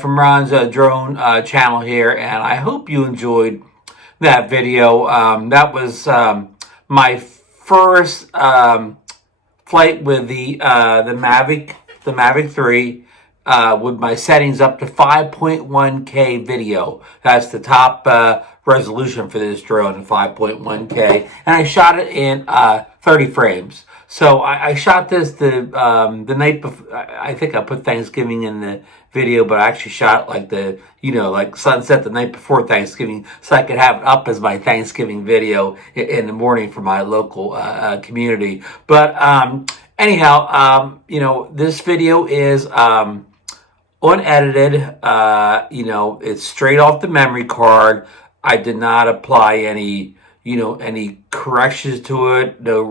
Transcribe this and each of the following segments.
from Ron's drone channel here, and I hope you enjoyed that video. That was my first flight with the Mavic 3 with my settings up to 5.1K video. That's the top resolution for this drone, 5.1K, and I shot it in 30 frames. So I shot this the night before. I think I put Thanksgiving in the video, but I actually shot like like sunset the night before Thanksgiving, so I could have it up as my Thanksgiving video in the morning for my local community. But anyhow, this video is unedited. It's straight off the memory card. I did not apply any corrections to it. No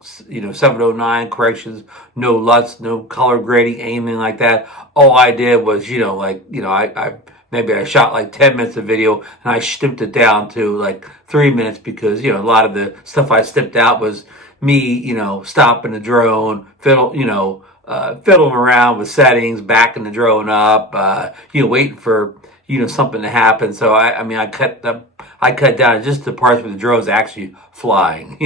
709 corrections, no LUTs, no color grading, anything like that. All I did was, maybe I shot like 10 minutes of video and I snipped it down to like 3 minutes because, a lot of the stuff I snipped out was me, stopping the drone, fiddling around with settings, backing the drone up, waiting for, something to happen. So I cut down just the parts where the drone's actually flying,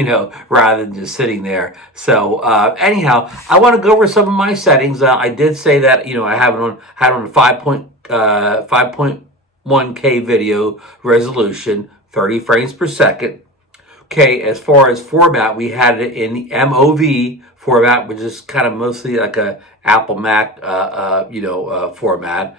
rather than just sitting there. So anyhow, I want to go over some of my settings. I did say that I had on a 5.1K video resolution, 30 frames per second. Okay, as far as format, we had it in the MOV format, which is kind of mostly like a Apple Mac, format.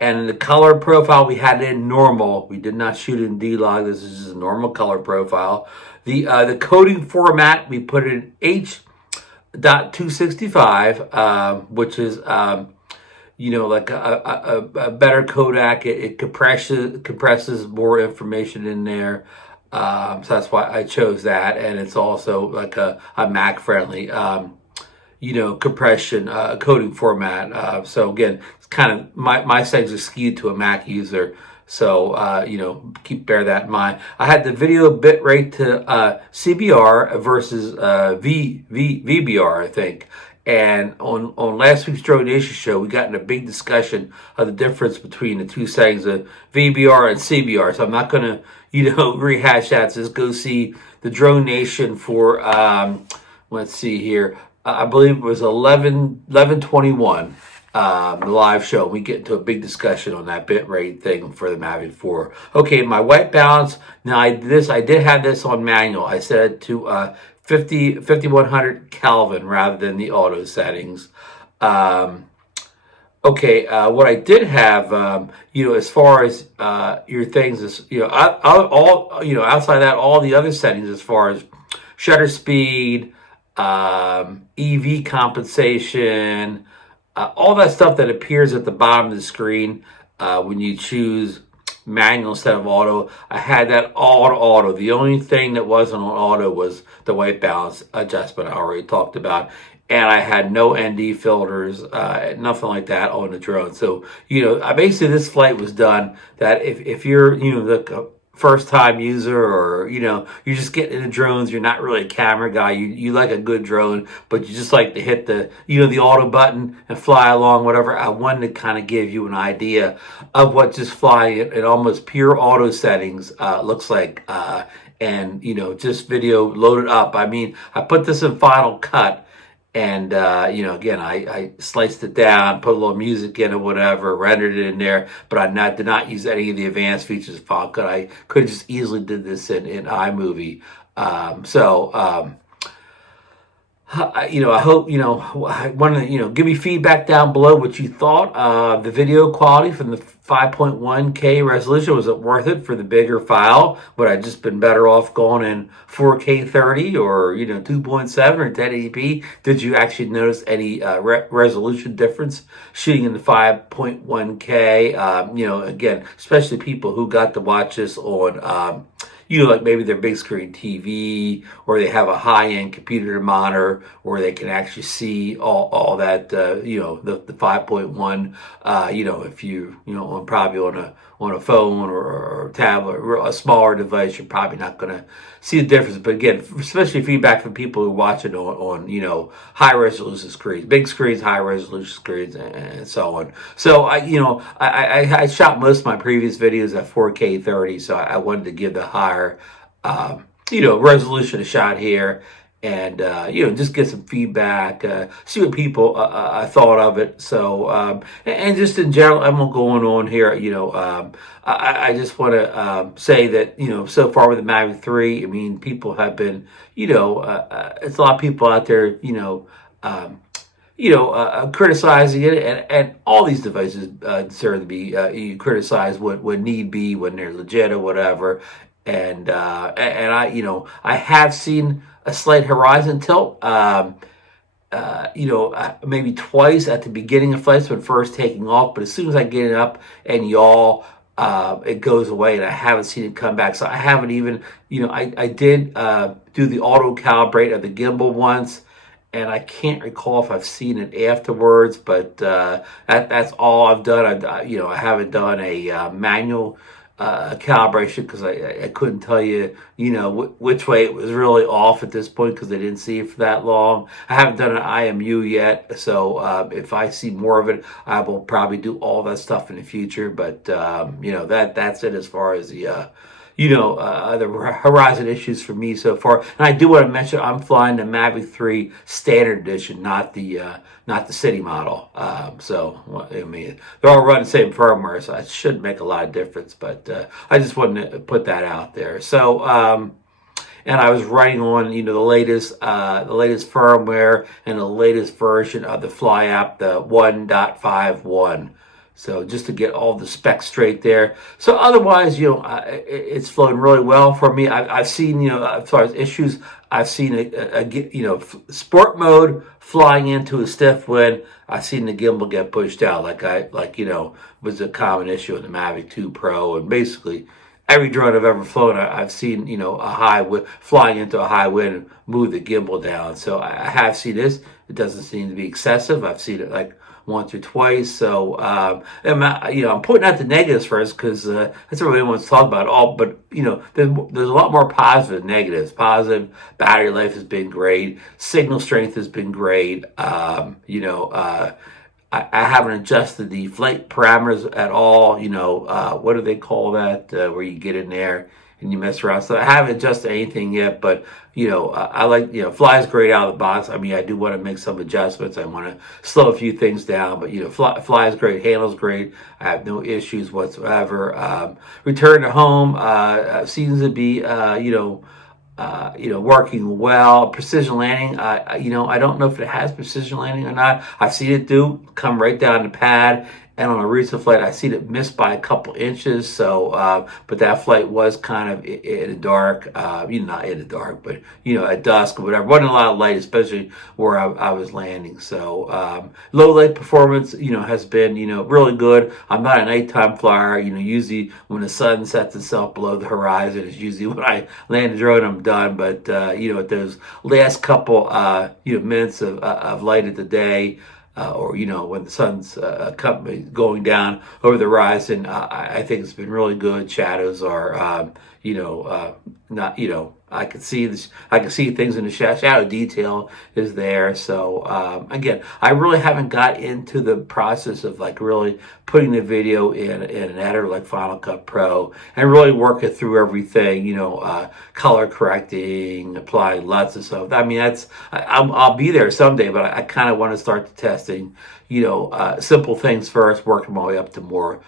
And in the color profile, we had it in normal. We did not shoot it in D-Log. This is just a normal color profile. The coding format, we put it in H.265, which is like a better codec. It compresses more information in there. So that's why I chose that, and it's also like a Mac friendly compression coding format. So again, it's kind of my settings are skewed to a Mac user. So bear that in mind. I had the video bit rate to CBR versus VBR, I think. And on last week's Drone Nation show, we got in a big discussion of the difference between the two settings of VBR and CBR. So I'm not going to rehash that. So just go see the Drone Nation for let's see here. I believe it was 11/21, the live show. We get into a big discussion on that bit rate thing for the Mavic 4. Okay, my white balance. Now I did have this on manual. I set it to 5100 Kelvin rather than the auto settings. Okay, what I did have, as far as your things is, outside that, all the other settings as far as shutter speed, EV compensation, all that stuff that appears at the bottom of the screen when you choose manual instead of auto. I had that all to auto. The only thing that wasn't on auto was the white balance adjustment I already talked about. And I had no ND filters, nothing like that on the drone. So, basically this flight was done that if you're, the first time user, or you're just getting into drones, you're not really a camera guy, you like a good drone, but you just like to hit the the auto button and fly along, whatever. I wanted to kind of give you an idea of what just flying in almost pure auto settings looks like, and just video loaded up. I mean, I put this in Final Cut. And, again, I sliced it down, put a little music in or whatever, rendered it in there, but I did not use any of the advanced features of Final Cut. I could have just easily did this in iMovie. I hope, I want to, give me feedback down below what you thought of the video quality from the 5.1K resolution. Was it worth it for the bigger file? Would I just been better off going in 4K 30 or, 2.7 or 1080p? Did you actually notice any resolution difference shooting in the 5.1K? Again, especially people who got to watch this on, like maybe their big screen TV, or they have a high-end computer monitor where they can actually see all that, the 5.1, if probably on a phone or tablet or a smaller device, you're probably not going to see the difference. But again, especially feedback from people who watch it on high resolution screens, big screens, high resolution screens, and so on. So I shot most of my previous videos at 4K 30, so I wanted to give the higher resolution a shot here, and just get some feedback, see what people thought of it. So and just in general, I'm going on here. I just want to say that so far with the Mavic 3, I mean, people have been it's a lot of people out there criticizing it, and all these devices deserve to be criticized when need be, when they're legit or whatever. And I have seen a slight horizon tilt, maybe twice at the beginning of flights when first taking off, but as soon as I get it up and yaw, it goes away, and I haven't seen it come back. So I haven't even, I did do the auto calibrate of the gimbal once, and I can't recall if I've seen it afterwards, but that's all I've done. I haven't done a manual calibration, because I couldn't tell you, which way it was really off at this point, because I didn't see it for that long. I haven't done an IMU yet, so if I see more of it, I will probably do all that stuff in the future. But that's it as far as the horizon issues for me so far. And I do want to mention I'm flying the Mavic 3 Standard Edition, not the City model. So I mean, they're all running the same firmware, so it shouldn't make a lot of difference. But I just wanted to put that out there. So and I was running on the latest firmware and the latest version of the Fly app, the 1.51. So just to get all the specs straight there. So otherwise, it's flowing really well for me. I've seen, as far as issues, I've seen a sport mode flying into a stiff wind. I've seen the gimbal get pushed out, was a common issue in the Mavic 2 Pro, and basically every drone I've ever flown, I've seen, flying into a high wind and move the gimbal down. So I have seen this. It doesn't seem to be excessive. I've seen it once or twice. So I'm putting out the negatives first, because that's what everybody wants to talk about. But there's a lot more positive than negatives. Positive, battery life has been great. Signal strength has been great. I haven't adjusted the flight parameters at all. What do they call that? Where you get in there and you mess around. So I haven't adjusted anything yet, but I like, flies great out of the box. I mean, I do want to make some adjustments. I want to slow a few things down, but flies great, handles great. I have no issues whatsoever. Return to home seems to be working well. Precision landing, I don't know if it has precision landing or not. I've seen it come right down the pad. And on a recent flight, I seen it miss by a couple inches. So, but that flight was kind of in the dark, not in the dark, but, at dusk or whatever. Wasn't a lot of light, especially where I was landing. So, low light performance, has been, really good. I'm not a nighttime flyer. Usually when the sun sets itself below the horizon is usually when I land the drone, I'm done. But, at those last couple, minutes of light of the day, or when the sun's going down over the horizon, I think it's been really good. Shadows are, not, I can see this. I can see things in the shadow detail is there. So again, I really haven't got into the process of really putting the video in an editor like Final Cut Pro and really working through everything. Color correcting, applying lots of stuff. I mean, I'll be there someday, but I kind of want to start the testing. Simple things first, working my way up to more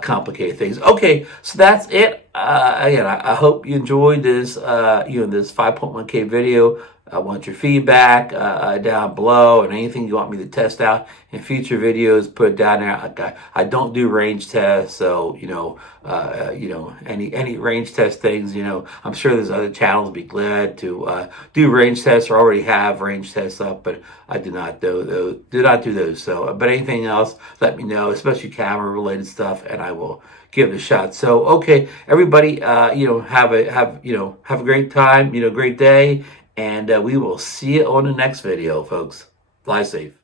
complicated things. Okay, so that's it. Again, I hope you enjoyed this, this 5.1K video. I want your feedback down below, and anything you want me to test out in future videos, put it down there. I don't do range tests, so any range test things. I'm sure there's other channels be glad to do range tests or already have range tests up, but I do not do those. So, but anything else, let me know, especially camera related stuff, and I will give it a shot. So, okay, everybody, have a great time, great day. And we will see you on the next video, folks. Fly safe.